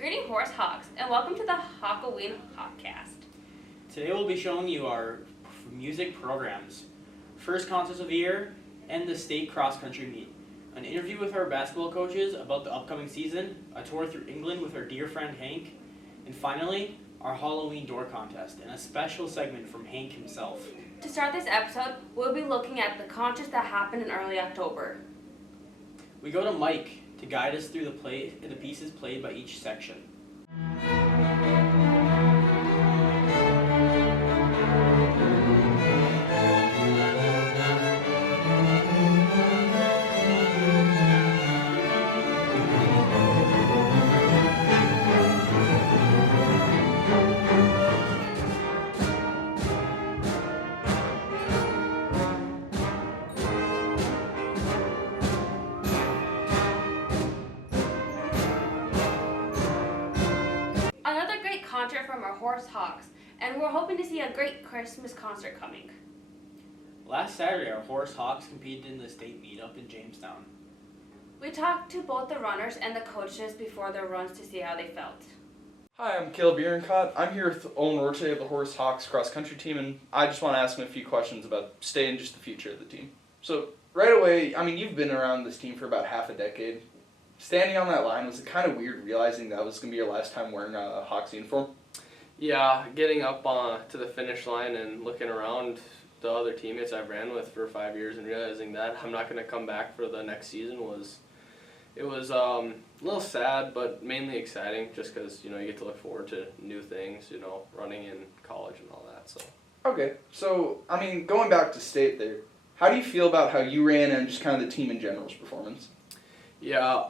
Greeting Horse Hawks, and welcome to the Hawkoween Hawkcast. Today we'll be showing you our music programs, first concerts of the year, and the state cross-country meet. An interview with our basketball coaches about the upcoming season, a tour through England with our dear friend Hank, and finally, our Halloween door contest, and a special segment from Hank himself. To start this episode, we'll be looking at the concerts that happened in early October. We go to Mike to guide us through the pieces played by each section. Another great concert from our Horse Hawks, and we're hoping to see a great Christmas concert coming. Last Saturday, our Horse Hawks competed in the state meet up in Jamestown. We talked to both the runners and the coaches before their runs to see how they felt. Hi, I'm Caleb Bierenkott. I'm here with Owen Roche of the Horse Hawks cross country team, and I just want to ask him a few questions about state and just the future of the team. So, right away, you've been around this team for about half a decade. Standing on that line, was it kind of weird realizing that was going to be your last time wearing a Hawks uniform? Yeah, getting up to the finish line and looking around the other teammates I've ran with for 5 years and realizing that I'm not going to come back for the next season was a little sad, but mainly exciting just because, you get to look forward to new things, running in college and all that. So. Okay, so, going back to state there, how do you feel about how you ran and just kind of the team in general's performance? Yeah,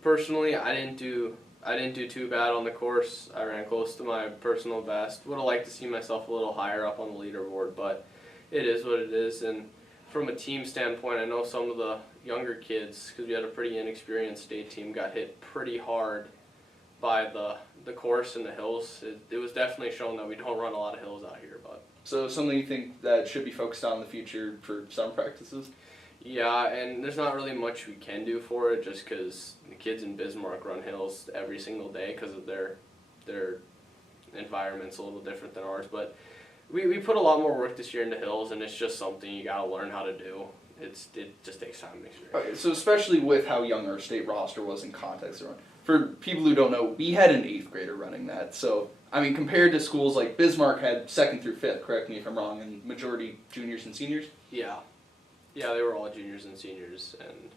personally, I didn't do too bad on the course. I ran close to my personal best. Would have liked to see myself a little higher up on the leaderboard, but it is what it is. And from a team standpoint, I know some of the younger kids, because we had a pretty inexperienced state team, got hit pretty hard by the course and the hills. It was definitely shown that we don't run a lot of hills out here. But So something you think that should be focused on in the future for some practices? yeah, and there's not really much we can do for it just because the kids in Bismarck run hills every single day because of their environment's a little different than ours. But we put a lot more work this year into hills, and it's just something you got to learn how to do. It just takes time and experience. Okay, so especially with how young our state roster was in context to run. For people who don't know, we had an 8th grader running that. So, compared to schools like Bismarck had 2nd through 5th, correct me if I'm wrong, and majority juniors and seniors? Yeah. Yeah, they were all juniors and seniors, and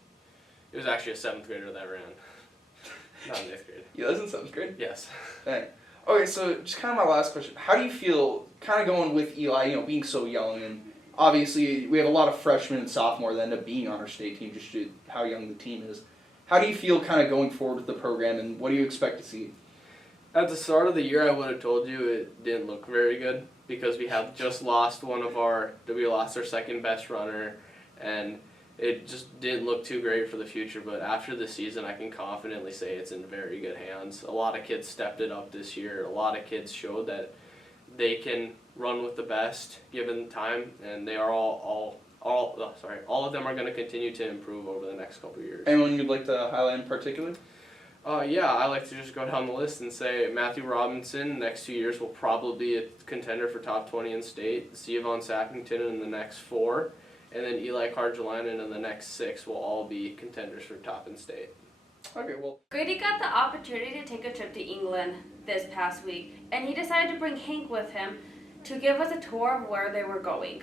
it was actually a 7th grader that ran, not an 8th grade. Yeah, that's in 7th grade? Yes. Dang. Okay, so just kind of my last question. How do you feel kind of going with Eli, being so young, and obviously we have a lot of freshmen and sophomore that end up being on our state team just due to how young the team is. How do you feel kind of going forward with the program, and what do you expect to see? At the start of the year, I would have told you it didn't look very good because we have just lost we lost our second best runner, and it just didn't look too great for the future. But after the season, I can confidently say it's in very good hands. A lot of kids stepped it up this year. A lot of kids showed that they can run with the best given time, and they are all of them are going to continue to improve over the next couple of years. Anyone you'd like to highlight in particular? Yeah, I like to just go down the list and say Matthew Robinson next 2 years will probably be a contender for top 20 in state. Siobhan Sappington in the next 4, and then Eli Cargelainen in the next 6 will all be contenders for top in state. Okay, well. Grady got the opportunity to take a trip to England this past week, and he decided to bring Hank with him to give us a tour of where they were going.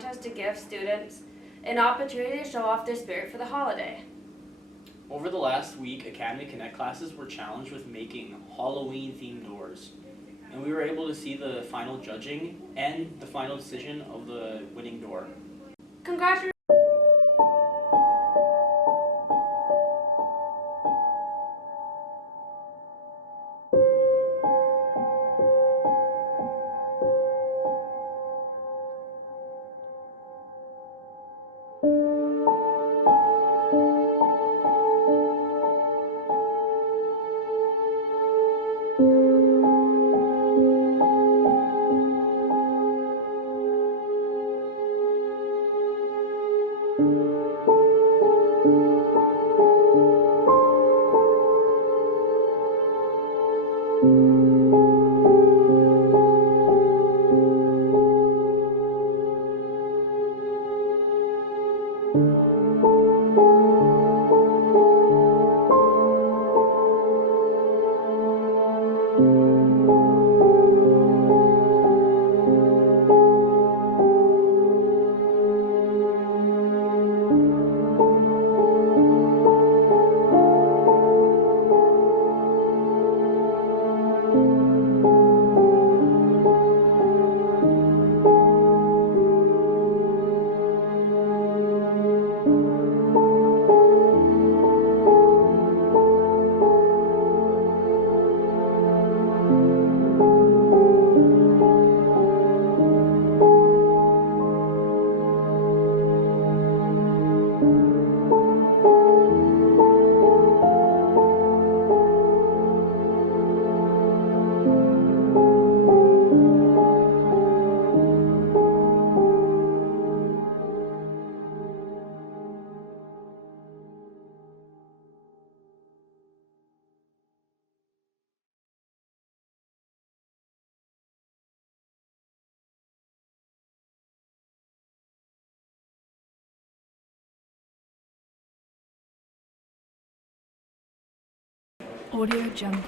contest to give students an opportunity to show off their spirit for the holiday. Over the last week, Academy Connect classes were challenged with making Halloween-themed doors. And we were able to see the final judging and the final decision of the winning door. Congratulations! Audio Jungle.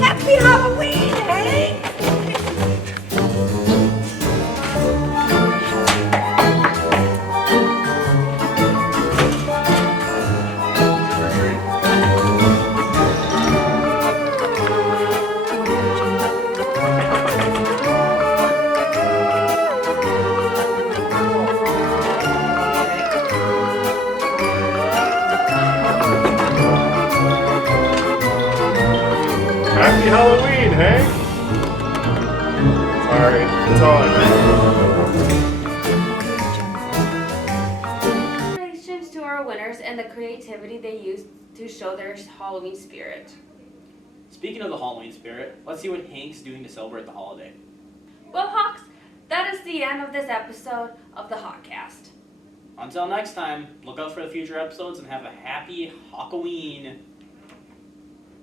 Happy Halloween, Hank! Audio Jungle. Happy Halloween, Hank! Sorry, that's all I meant. Congratulations to our winners and the creativity they used to show their Halloween spirit. Speaking of the Halloween spirit, let's see what Hank's doing to celebrate the holiday. Well, Hawks, that is the end of this episode of the Hawkcast. Until next time, look out for the future episodes and have a happy Halloween.